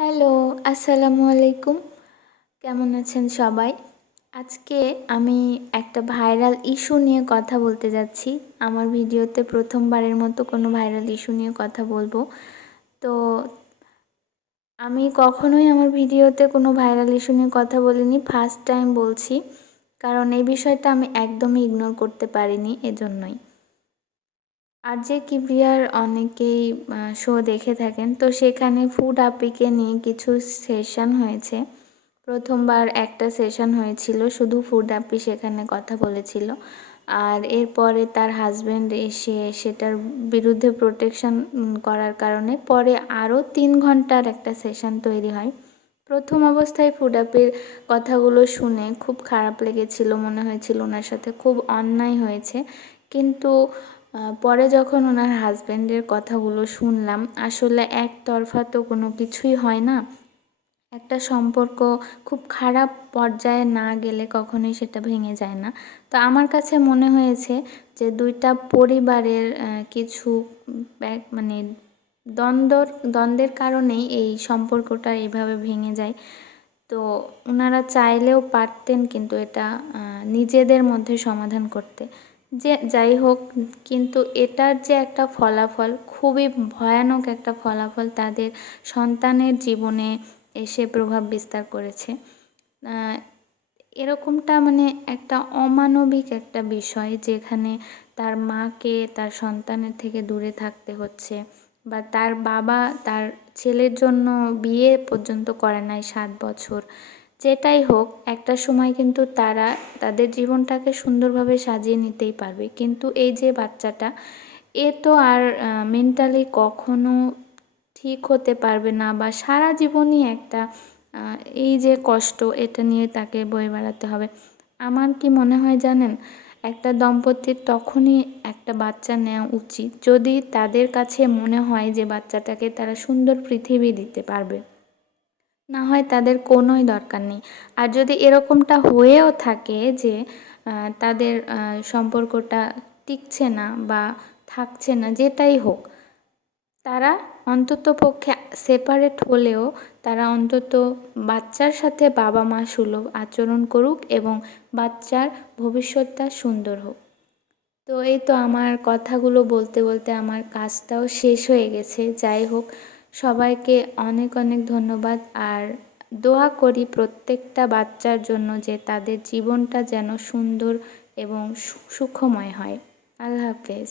Hello, আসসালামু আলাইকুম। কেমন আছেন সবাই? আজকে আমি একটা ভাইরাল ইস্যু নিয়ে কথা বলতে যাচ্ছি। আমার ভিডিওতে প্রথমবারের মতো কোনো ভাইরাল ইস্যু নিয়ে কথা বলবো। তো আমি কখনোই আমার ভিডিওতে কোনো ভাইরাল ইস্যু নিয়ে কথা বলিনি, ফার্স্ট টাইম বলছি। কারণ এই বিষয়টা আমি একদমই ইগনোর করতে পারিনি, এজন্যই। আর যে কিবরিয়ার অনেকেই শো দেখে থাকেন, তো সেখানে ফুড আপিকে নিয়ে কিছু সেশন হয়েছে। প্রথমবার একটা সেশন হয়েছিল, শুধু ফুড আপি সেখানে কথা বলেছিল। আর এরপরে তার হাজব্যান্ড এসে সেটার বিরুদ্ধে প্রোটেকশন করার কারণে পরে আরও 3 ঘন্টার একটা সেশন তৈরি হয়। প্রথম অবস্থায় ফুড আপির কথাগুলো শুনে খুব খারাপ লেগেছিল, মনে হয়েছিল ওনার সাথে খুব অন্যায় হয়েছে। কিন্তু পরে যখন ওনার হাজব্যান্ডের কথাগুলো শুনলাম, আসলে একতরফা তো কোনো কিছুই হয় না। একটা সম্পর্ক খুব খারাপ পর্যায়ে না গেলে কখনোই সেটা ভেঙে যায় না। তো আমার কাছে মনে হয়েছে যে দুইটা পরিবারের কিছু মানে দ্বন্দ্বের কারণেই এই সম্পর্কটা এভাবে ভেঙে যায়। তো ওনারা চাইলেও পারতেন কিন্তু এটা নিজেদের মধ্যে সমাধান করতে। যে যাই হোক, কিন্তু এটার যে একটা ফলাফল, খুবই ভয়ানক একটা ফলাফল তাদের সন্তানের জীবনে এসে প্রভাব বিস্তার করেছে। এরকমটা মানে একটা অমানবিক একটা বিষয়, যেখানে তার মাকে তার সন্তানের থেকে দূরে থাকতে হচ্ছে, বা তার বাবা তার ছেলের জন্য বিয়ে পর্যন্ত করে নাই 7 বছর। যেটাই হোক, একটা সময় কিন্তু তারা তাদের জীবনটাকে সুন্দরভাবে সাজিয়ে নিতেই পারবে। কিন্তু এই যে বাচ্চাটা, এ তো আর মেন্টালি কখনো ঠিক হতে পারবে না, বা সারা জীবনই একটা এই যে কষ্ট, এটা নিয়ে তাকে বয়ে বেড়াতে হবে। আমার কি মনে হয় জানেন, একটা দম্পতির তখনই একটা বাচ্চা নেওয়া উচিত যদি তাদের কাছে মনে হয় যে বাচ্চাটাকে তারা সুন্দর পৃথিবী দিতে পারবে। না হয় তাদের কোনোই দরকার নেই। আর যদি এরকমটা হয়েও থাকে যে তাদের সম্পর্কটা টিকছে না বা থাকছে না, যেটাই হোক, তারা অন্ততপক্ষে সেপারেট হলেও তারা অন্তত বাচ্চার সাথে বাবা মা সুলভ আচরণ করুক এবং বাচ্চার ভবিষ্যৎটা সুন্দর হোক। তো এই তো আমার কথাগুলো বলতে বলতে আমার কাজটাও শেষ হয়ে গেছে। যাই হোক, সবাইকে অনেক অনেক ধন্যবাদ। আর দোয়া করি প্রত্যেকটা বাচ্চার জন্য যে তাদের জীবনটা যেন সুন্দর এবং সুখময় হয়। আল্লাহ হাফেজ।